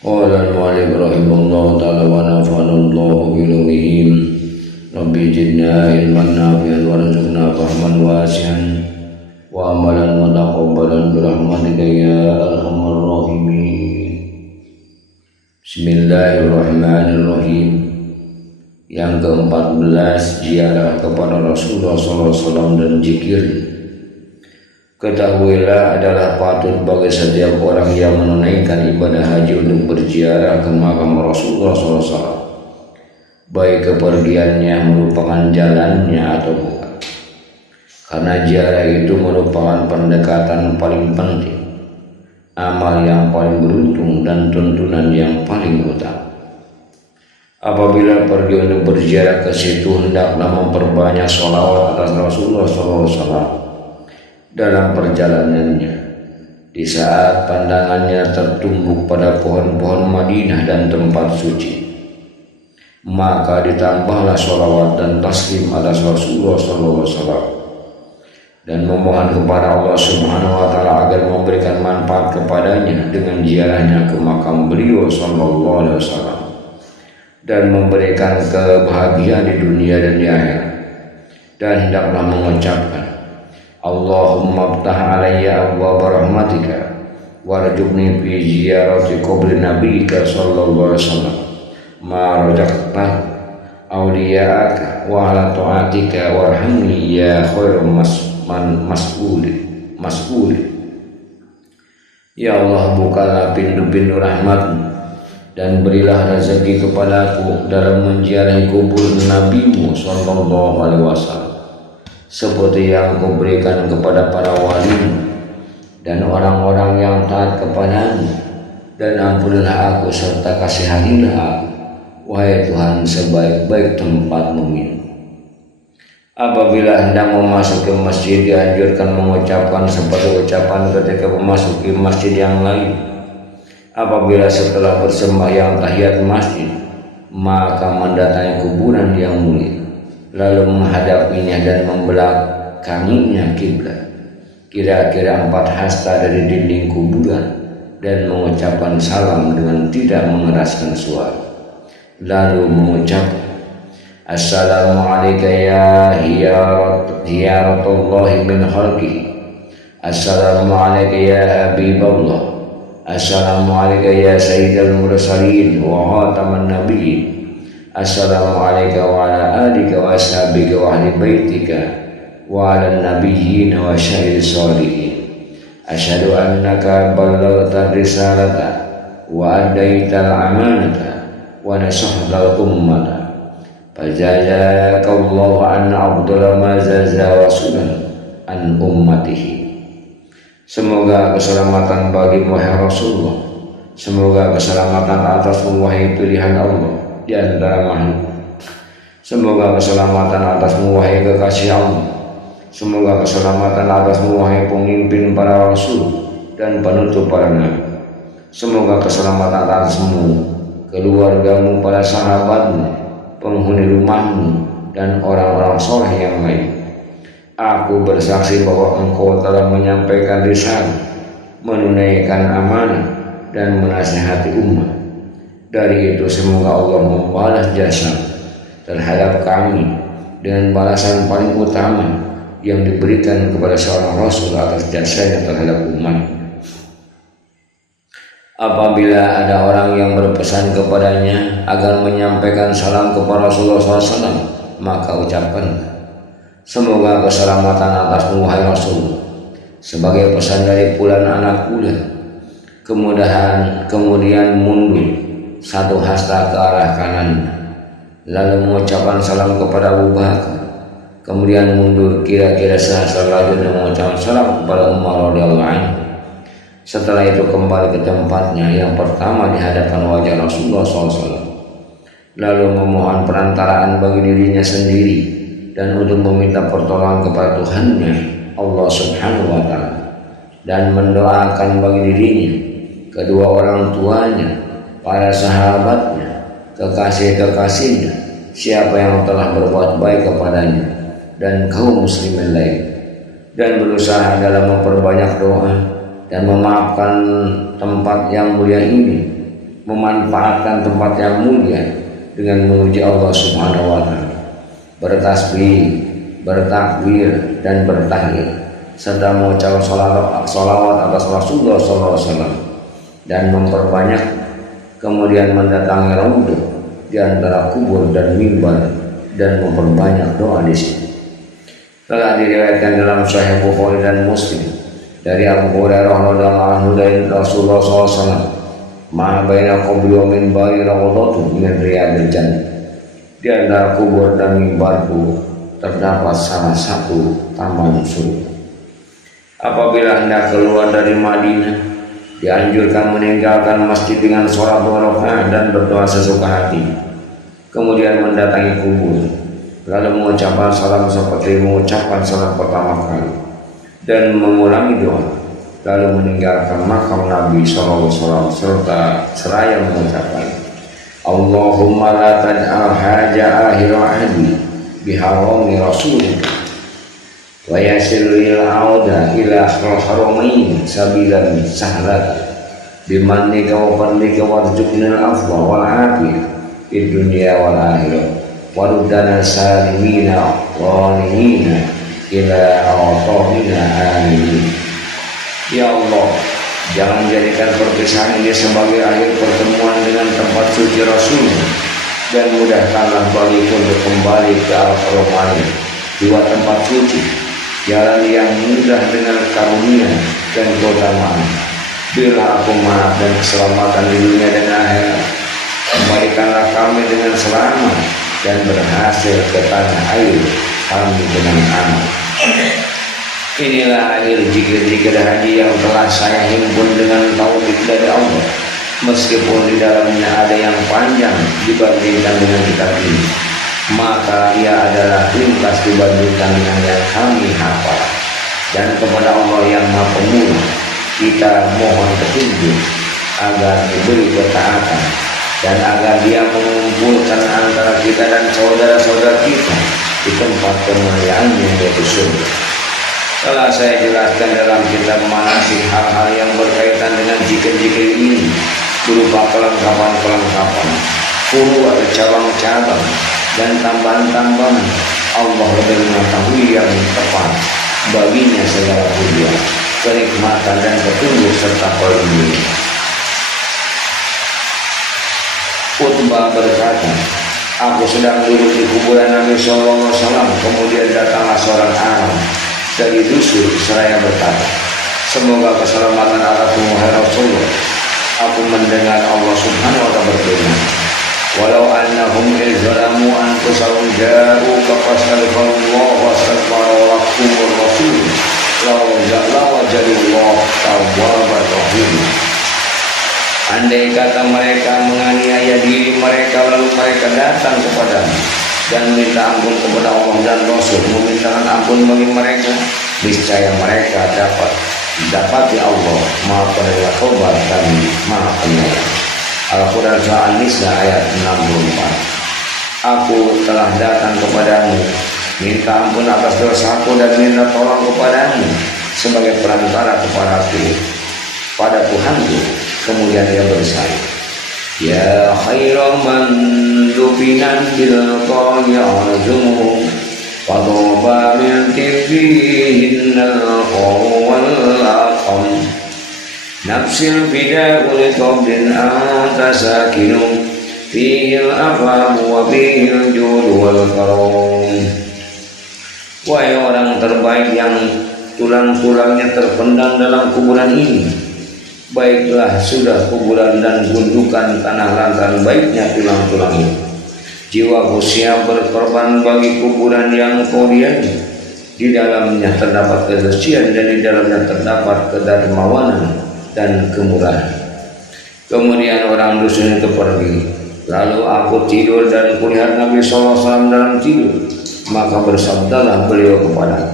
Qala al-mu'allif rahimahullahu ta'ala wa nafa'ana Allahu bi ulumihim. Rabbi zidna ilman nafi'an warzuqna fahman wasi'an wa amalan mutaqabbalan bi rahmatika ya arhamar rahimin. Bismillahirrahmanirrahim. Yang ke-14, ziarah kepada Rasulullah SAW dan zikir. Ketahuilah adalah patut bagi setiap orang yang menunaikan ibadah haji untuk berziarah ke makam Rasulullah SAW, baik kepergiannya merupakan jalannya atau bukan, karena ziarah itu merupakan pendekatan paling penting, amal yang paling beruntung dan tuntunan yang paling utama. Apabila pergi untuk berziarah ke situ, hendaklah memperbanyak sholawat atas Rasulullah SAW dalam perjalanannya. Di saat pandangannya tertumbuk pada pohon-pohon Madinah dan tempat suci, maka ditambahlah sholawat dan taslim atas Rasulullah SAW dan memohon kepada Allah Subhanahu wa Ta'ala agar memberikan manfaat kepadanya dengan ziarahnya ke makam beliau SAW dan memberikan kebahagiaan di dunia dan di akhirat. Dan hendaklah mengucapkan, Allahumma aftah alayya abwaaba rahmatika warzuqni fi ziyarati qabri nabiyyika sallallahu alaihi wasallam ma rajaqta awliya'aka wa ala ta'atika warhamni ya khairu mas'ul. Ya Allah, bukalah pintu-pintu rahmat-Mu dan berilah rezeki kepadaku dalam menziarahi kubur Nabi-Mu sallallahu alaihi wasallam seperti yang Kau berikan kepada para wali dan orang-orang yang taat kepadamu, dan ampunilah aku serta kasihanilah aku, wahai Tuhan, sebaik-baik tempat meminum. Apabila hendak memasuki masjid, dianjurkan mengucapkan seperti ucapan ketika memasuki masjid yang lain. Apabila setelah bersembahyang tahiyat masjid, maka mendatangi kuburan yang mulia, lalu menghadapinya dan membelakanginya kiblat, kira-kira 4 hasta dari dinding kuburan, dan mengucapkan salam dengan tidak mengeraskan suara, lalu mengucapkan, Assalamualaikum ya hiyaratullahi min khalqihi, Assalamualaikum ya Habiballah, Assalamualaikum ya Sayyidal Mursalin wa Khataman Nabiyyin, Assalamualaikum wa ala alika wa ashabika wa ahli baitika wa ala nabiyyin wa syair sholihin. Asyhadu annaka ballaghta risalata wa adaital amanata wa nasahtal ummata. Fajazakallahu anna afdala ma zaza rasulan an ummatihi. Semoga keselamatan bagi wahai Rasulullah, semoga keselamatan atas wahai pilihan Allah di antara makhluk. Semoga keselamatan atasmu wahai kekasih Allah. Semoga keselamatan atasmu wahai pemimpin para rasul dan penutup para nabi. Semoga keselamatan atasmu, keluargamu, para sahabatmu, penghuni rumahmu, dan orang-orang soleh yang lain. Aku bersaksi bahwa engkau telah menyampaikan risalah, menunaikan amanah, dan menasihati umat. Dari itu semoga Allah membalas jasa terhadap kami dengan balasan paling utama yang diberikan kepada seorang Rasul atas jasanya terhadap umat. Apabila ada orang yang berpesan kepadanya agar menyampaikan salam kepada Rasulullah SAW, maka ucapkan, semoga keselamatan atasmu wahai Rasul, sebagai pesan dari Fulan anak kuda. Kemudian mundur 1 hasta ke arah kanan, lalu mengucapkan salam kepada Abu Bakar, kemudian mundur kira-kira sehasta lagi dan mengucapkan salam kepada Umar radhiyallahu anhu. Setelah itu kembali ke tempatnya yang pertama di hadapan wajah Rasulullah SAW, lalu memohon perantaraan bagi dirinya sendiri dan untuk meminta pertolongan kepada Tuhannya Allah Subhanahu wa Ta'ala, dan mendoakan bagi dirinya, kedua orang tuanya, para sahabatnya, kekasih-kekasihnya, siapa yang telah berbuat baik kepadanya, dan kaum muslimin lain, dan berusaha dalam memperbanyak doa dan memaafkan tempat yang mulia ini, memanfaatkan tempat yang mulia dengan memuji Allah Subhanahu wa taala, bertasbih, bertakbir dan bertahlil, serta mengucapkan salawat atas Rasulullah SAW dan memperbanyak, kemudian mendatangi raudhah di antara kubur dan mimbar dan memperbanyak doa di sini. Telah diriwayatkan dalam Sahih Bukhari dan Muslim dari Abu Hurairah radhiyallahu anhu dari Rasulullah SAW, ma baina qabri wa minbari rawdatun min riyadil jannah. Di antara kubur dan mimbarku terdapat salah satu taman surga. Apabila hendak keluar dari Madinah, dianjurkan meninggalkan masjid dengan sholat 2 rakaat dan berdoa sesuka hati, kemudian mendatangi kubur, lalu mengucapkan salam seperti mengucapkan salam pertama kali dan mengulangi doa, lalu meninggalkan makam Nabi SAW serta seraya mengucapkan Allahumma la tad'al haja akhir ahdi biharami rasulika wa yasir lil auda ila haramain sabilan sahlat bimannika wa fadlika warzuqna al-afwa wal afiyah fid dunya wal akhirah waruddana salimina ghanimina ila awtahina amin. Ya Allah, jangan jadikan perpisahan ini sebagai akhir pertemuan dengan tempat suci Rasul, dan mudahkanlah bagiku untuk kembali ke Al-Qur'an, dua tempat suci, jalan yang mudah dengan karunia dan keutamaan. Bila aku maaf dan keselamatan di dunia dan akhirat, kembalikanlah kami dengan selamat dan berhasil ke tanah air kami dengan aman. Inilah akhir zikir-zikir haji yang telah saya himpun dengan taufik dari Allah, meskipun di dalamnya ada yang panjang dibandingkan dengan kitab ini, maka ia adalah ringkas dibandingkan dengan yang kami hafal. Dan kepada Allah yang Maha Pemurah kita mohon petunjuk agar diberi ketaatan dan agar Dia mengumpulkan antara kita dan saudara-saudara kita di tempat kemuliaannya yaitu surga. Telah saya jelaskan dalam kitab manasik hal-hal yang berkaitan dengan zikir-zikir ini berupa kelengkapan-kelengkapan, furu atau cabang-cabang dan tambahan-tambahan. Allah lebih mengetahui yang tepat baginya segala pujian, kenikmatan dan petunjuk serta perlindungan. Utbah berkata, aku sedang duduk di kuburan Nabi SAW, kemudian datanglah seorang Arab dari dusun seraya berkata, semoga keselamatan atasmu wahai Rasulullah. Aku mendengar Allah Subhanahu wa ta'ala berfirman, walau annahum izzalamu anfusahum ja'uka fastaghfirullah wastaghfara lahumur rasul lawajadullah tawwaban rahim. Andai kata mereka menganiaya diri mereka lalu mereka datang kepadamu dan minta ampun kepada Allah dan Rasul, memintakan ampun bagi mereka, niscaya mereka dapati Allah Maha Penerima Taubat dan Maha Penyayang. Al-Quran Surah An-Nisa ayat 64. Aku telah datang kepadamu, minta ampun atas dosaku dan minta tolong kepadamu sebagai perantara pada Tuhanku. Kemudian dia bersabda, ya khairan man dubinan bil qawli arjumu fadhuba min tifihin al-qawwal aqam nafsil bida'ul qabdin anta sakinu fihi al-afam wa fihi al-jud wal karam. Wahai orang terbaik yang tulang-tulangnya terpendam dalam kuburan ini, baiklah sudah kuburan dan gundukan tanah lantaran baiknya tulang-tulang itu. Jiwaku siap berkorban bagi kuburan yang kau diami. Di dalamnya terdapat kesucian dan di dalamnya terdapat kedermawanan dan kemurahan. Kemudian orang dusun itu pergi. Lalu aku tidur dan kulihat Nabi SAW dalam tidur. Maka bersabdalah beliau kepada,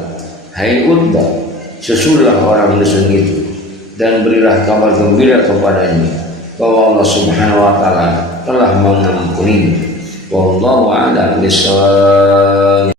hai Utbah, susullah orang dusun itu dan berilah kabar gembira kepadanya bahwa Allah Subhanahu wa ta'ala telah mengampuni. Wallahu a'lam bishawab.